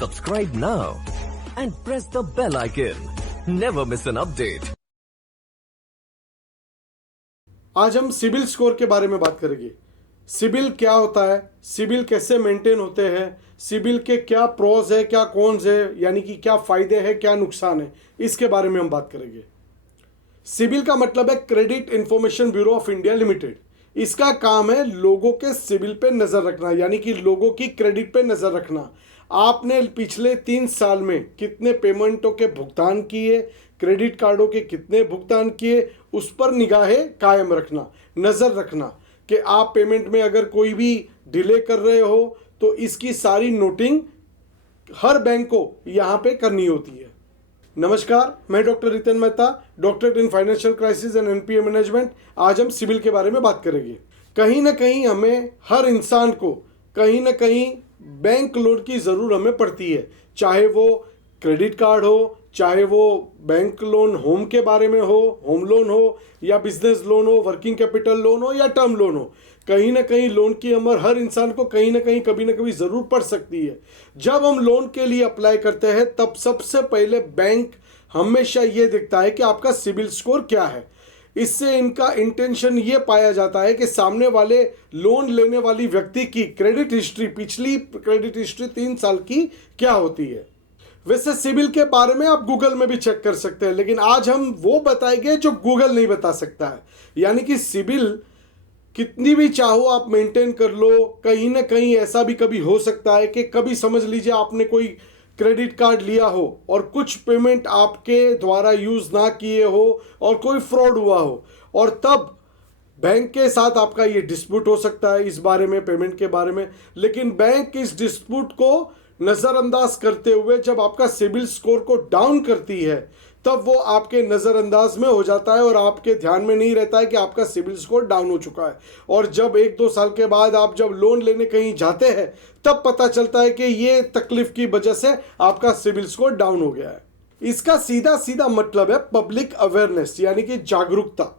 Subscribe now and press the bell icon. Never miss an update. आज हम CIBIL score के बारे में बात करेंगे। सिबिल क्या होता है, सिबिल कैसे मेंटेन होते हैं, सिबिल के क्या प्रोज है, क्या कॉन्स है, यानी कि क्या फायदे हैं, क्या नुकसान है, इसके बारे में हम बात करेंगे। सिबिल का मतलब है credit information bureau of India limited. इसका काम है लोगों के सिबिल पे नज़र रखना, यानी कि लोगों की क्रेडिट पे नज़र रखना। आपने पिछले 3 साल में कितने पेमेंटों के भुगतान किए, क्रेडिट कार्डों के कितने भुगतान किए, उस पर निगाहें कायम रखना, नज़र रखना कि आप पेमेंट में अगर कोई भी डिले कर रहे हो तो इसकी सारी नोटिंग हर बैंक को यहाँ पे करनी होती है। नमस्कार, मैं doctor रितन Mehta, doctorate in financial crisis and NPA management. आज हम सिबिल के बारे में बात करेंगे। कहीं ना कहीं हमें, हर इंसान को कहीं ना कहीं बैंक लोन की ज़रूर हमें पड़ती है, चाहे वो क्रेडिट कार्ड हो, चाहे वो बैंक लोन होम के बारे में हो, होम लोन हो, या बिजनेस लोन हो, वर्किंग कैपिटल लोन हो, या टर्म लोन हो। कहीं ना कहीं लोन की अमर हर इंसान को कहीं ना कहीं कभी ना कभी ज़रूर पड़ सकती है। जब हम लोन के लिए अप्लाई करते हैं तब सबसे पहले बैंक हमेशा ये देखता है कि आपका सिबिल स्कोर क्या है। इससे इनका इंटेंशन ये पाया जाता है कि सामने वाले लोन लेने वाली व्यक्ति की क्रेडिट हिस्ट्री, पिछली क्रेडिट हिस्ट्री 3 साल की क्या होती है। वैसे सिबिल के बारे में आप गूगल में भी चेक कर सकते हैं, लेकिन आज हम वो बताएंगे जो गूगल नहीं बता सकता है। यानी कि सिबिल कितनी भी चाहो आप मेंटेन कर लो, कहीं ना कहीं ऐसा भी कभी हो सकता है कि कभी समझ लीजिए आपने कोई क्रेडिट कार्ड लिया हो और कुछ पेमेंट आपके द्वारा यूज़ ना किए हो और कोई फ्रॉड हुआ हो, और तब बैंक के साथ आपका ये डिस्प्यूट हो सकता है इस बारे में, पेमेंट के बारे में। लेकिन बैंक इस डिस्प्यूट को नज़रअंदाज करते हुए जब आपका सिबिल स्कोर को डाउन करती है तब वो आपके नज़रअंदाज में हो जाता है और आपके ध्यान में नहीं रहता है कि आपका सिबिल स्कोर डाउन हो चुका है। और जब 1-2 साल के बाद आप जब लोन लेने कहीं जाते हैं तब पता चलता है कि ये तकलीफ की वजह से आपका सिबिल स्कोर डाउन हो गया है। इसका सीधा सीधा मतलब है पब्लिक अवेयरनेस, यानी कि जागरूकता।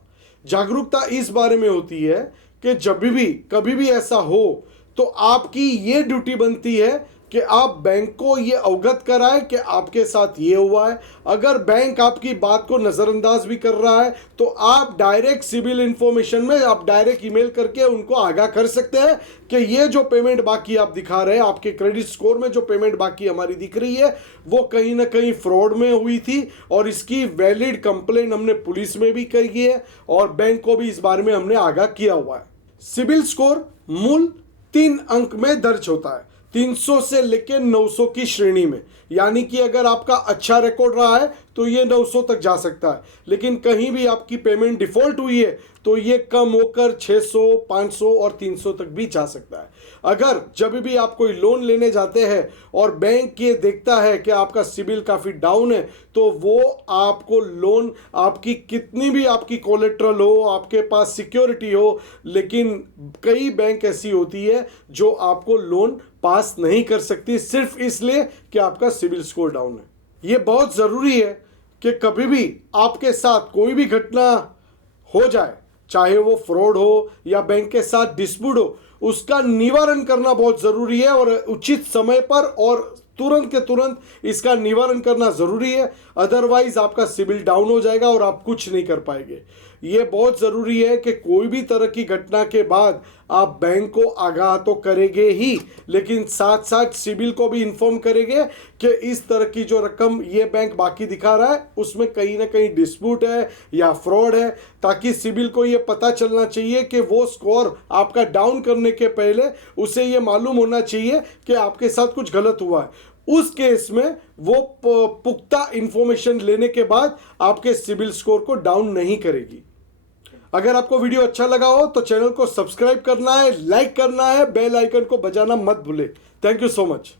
जागरूकता इस बारे में होती है कि जब भी कभी भी ऐसा हो तो आपकी ये ड्यूटी बनती है कि आप बैंक को ये अवगत कराएं कि आपके साथ ये हुआ है। अगर बैंक आपकी बात को नज़रअंदाज भी कर रहा है तो आप डायरेक्ट सिबिल इंफॉर्मेशन में आप डायरेक्ट ईमेल करके उनको आगाह कर सकते हैं कि ये जो पेमेंट बाकी आप दिखा रहे हैं, आपके क्रेडिट स्कोर में जो पेमेंट बाकी हमारी दिख रही है वो कहीं ना कहीं फ्रॉड में हुई थी, और इसकी वैलिड कंप्लेंट हमने पुलिस में भी करी है और बैंक को भी इस बारे में हमने आगाह किया हुआ है। सिबिल स्कोर मूल 3 अंक में दर्ज होता है, 300 से लेकर 900 की श्रेणी में। यानी कि अगर आपका अच्छा रिकॉर्ड रहा है तो ये 900 तक जा सकता है, लेकिन कहीं भी आपकी पेमेंट डिफ़ॉल्ट हुई है तो ये कम होकर 600, 500 और 300 तक भी जा सकता है। अगर जब भी आप कोई लोन लेने जाते हैं और बैंक ये देखता है कि आपका सिबिल काफ़ी डाउन है तो वो आपको लोन, आपकी कितनी भी आपकी कोलेट्रल हो, आपके पास सिक्योरिटी हो, लेकिन कई बैंक ऐसी होती है जो आपको लोन पास नहीं कर सकती सिर्फ इसलिए कि आपका सिबिल स्कोर डाउन है। ये बहुत ज़रूरी है कि कभी भी आपके साथ कोई भी घटना हो जाए, चाहे वो फ्रॉड हो या बैंक के साथ डिस्प्यूट हो, उसका निवारण करना बहुत ज़रूरी है और उचित समय पर और तुरंत के तुरंत इसका निवारण करना ज़रूरी है। अदरवाइज आपका सिबिल डाउन हो जाएगा और आप कुछ नहीं कर पाएंगे। ये बहुत ज़रूरी है कि कोई भी तरह की घटना के बाद आप बैंक को आगाह तो करेंगे ही, लेकिन साथ साथ सिबिल को भी इन्फॉर्म करेंगे कि इस तरह की जो रकम ये बैंक बाकी दिखा रहा है उसमें कहीं ना कहीं डिस्प्यूट है या फ्रॉड है, ताकि सिबिल को ये पता चलना चाहिए कि वो स्कोर आपका डाउन करने के पहले उसे ये मालूम होना चाहिए कि आपके साथ कुछ गलत हुआ है। उस केस में वो पुख्ता इंफॉर्मेशन लेने के बाद आपके सिबिल स्कोर को डाउन नहीं करेगी। अगर आपको वीडियो अच्छा लगा हो तो चैनल को सब्सक्राइब करना है, लाइक करना है, बेल आइकन को बजाना मत भूले। Thank you so much.